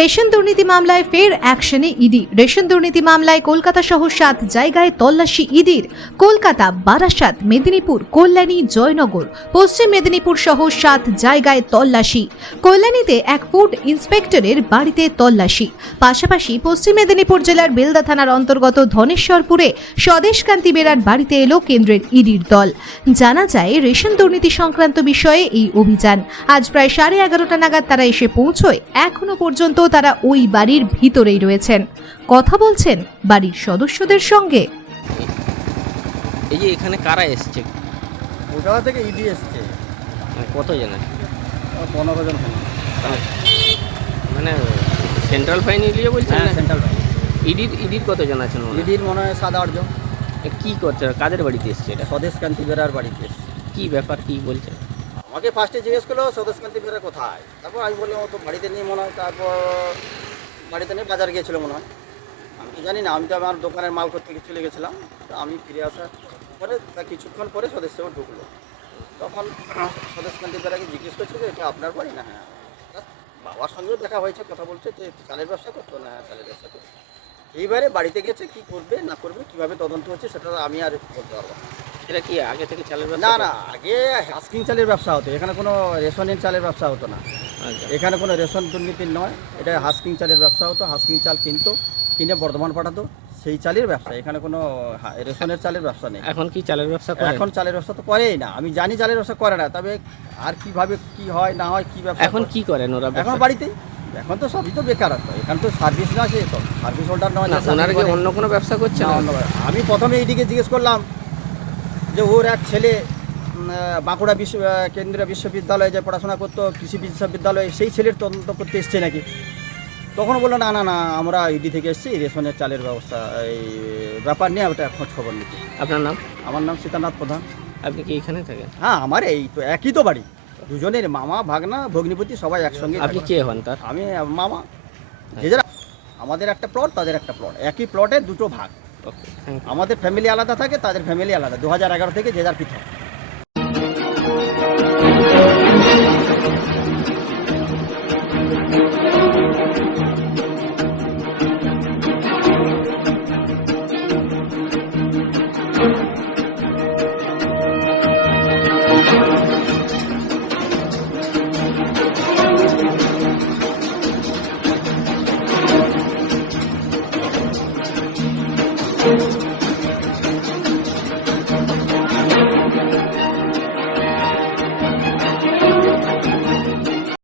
Ration দুর্নীতি মামলায় ফের অ্যাকশনে ইডি। রেশন দুর্নীতি মামলায় কলকাতা সহ 7 জায়গায় তল্লাশি ইডির। কলকাতা, বারাসাত, মেদিনীপুর, কল্যাণী, জয়নগর, পশ্চিম মেদিনীপুর সহ 7 জায়গায় তল্লাশি। কল্যাণীতে এক ফুড ইন্সপেক্টরের বাড়িতে তল্লাশি। পাশাপাশি পশ্চিম মেদিনীপুর জেলার বেলদা থানার অন্তর্গত ধনেশ্বরপুরে স্বদেশকান্তি বেরার বাড়িতে এলো কেন্দ্রের ইডির দল। জানা যায়, রেশন দুর্নীতি সংক্রান্ত বিষয়ে এই অভিযান। আজ প্রায় 11:30 নাগাদ তারা এসে পৌঁছয়। এখনো পর্যন্ত তারা ওই বাড়ির ভিতরেই রয়েছেন, কথা বলছেন বাড়ির সদস্যদের সঙ্গে। এই যে এখানে কারা এসছে? ওটা থেকে ইডি এসছে। কত জন আছে? 15 জন হবে। মানে সেন্ট্রাল ফাইন এরিয়া বলছেন হ্যাঁ, না? Central bank. ইডির কতজন আছেন? ইডির মনে হয় 7-8 জন। কি করছে, কাদের বাড়িতে এসছে এটা? স্বদেশকান্তি বেরার বাড়িতে এসছে। কি ব্যাপার, কি বলছে? আমাকে ফার্স্টে জিজ্ঞেস করলো স্বদেশকান্তি বেরা কোথায়, তারপর আমি বললাম ও তো বাড়িতে নেই মনে হয়। তারপর বাড়িতে নেই, বাজার গিয়েছিলো মনে হয়, আমি তো জানি না। আমি তো আমার দোকানের মাল করতে চলে গেছিলাম। তো আমি ফিরে আসার পরে তা কিছুক্ষণ পরে সদস্যও ঢুকলো। তখন স্বদেশকান্তি বেরাকে জিজ্ঞেস করছে যে এটা আপনার বাড়ি না? হ্যাঁ। বাবার সঙ্গেও দেখা হয়েছে, কথা বলছে যে চালের ব্যবসা করতো না? হ্যাঁ, চালের ব্যবসা করতো। এইবারে বাড়িতে গেছে, কি করবে না করবে, কিভাবে তদন্ত হচ্ছে সেটা আমি আর বলতে পারবো না। এটা কি আগে থেকে চালের না ব্যবসা? না, আগে হাস্কিং চালের ব্যবসা হতো, এখানে কোনো রেশনের চালের ব্যবসা হতো না। আচ্ছা। এখানে কোনো রেশন দুর্নীতির নয়, এটা হাস্কিং চালের ব্যবসা হতো। হাস্কিং চাল কিনে বর্ধমান পাঠাতো, সেই চালের ব্যবসা। এখানে কোনো রেশনের চালের ব্যবসা নেই। এখন কি চালের ব্যবসা করে? এখন চালের ব্যবসা তো করেই না, আমি জানি চালের ব্যবসা করে না। তবে আর কিভাবে কি হয় না হয়, কি ব্যবসা এখন কি করেন ওরা? এখন বাড়িতেই, এখন তো সবই তো বেকারত্ব। এখানে তো সার্ভিস না, সে তো সার্ভিস হোল্ডার নয় না, যে ওনারা কি service করে। অন্য কোনো ব্যবসা করছে না, না? অন্য ব্যবসা। আমি প্রথমে এইদিকে জিজ্ঞেস করলাম যে ওর এক ছেলে বাঁকুড়া কেন্দ্রীয় বিশ্ববিদ্যালয়ে যে পড়াশোনা করতো, কৃষি বিশ্ববিদ্যালয়ে, সেই ছেলের তদন্ত করতে এসছে নাকি। তখন বললো না না না, আমরা ইডি থেকে এসেছি, রেশনের চালের ব্যবস্থা এই ব্যাপার নিয়ে ওটা খোঁজ খবর নিতে। আপনার নাম? আমার নাম সীতানাথ প্রধান। আপনি কি এখানে থাকেন? হ্যাঁ, আমার এই তো একই তো বাড়ি, দুজনের মামা ভাগনা ভগ্নিপতি সবাই একসঙ্গে আপনি থাকি। কে হন তার? আমি মামা। যে যারা, আমাদের একটা প্লট, তাদের একটা প্লট, একই প্লটে দুটো ভাগ। ওকে, থ্যাংক ইউ। আমাদের ফ্যামিলি আলাদা থাকে, তাদের ফ্যামিলি আলাদা। 2011 থেকে যে যার পৃথক।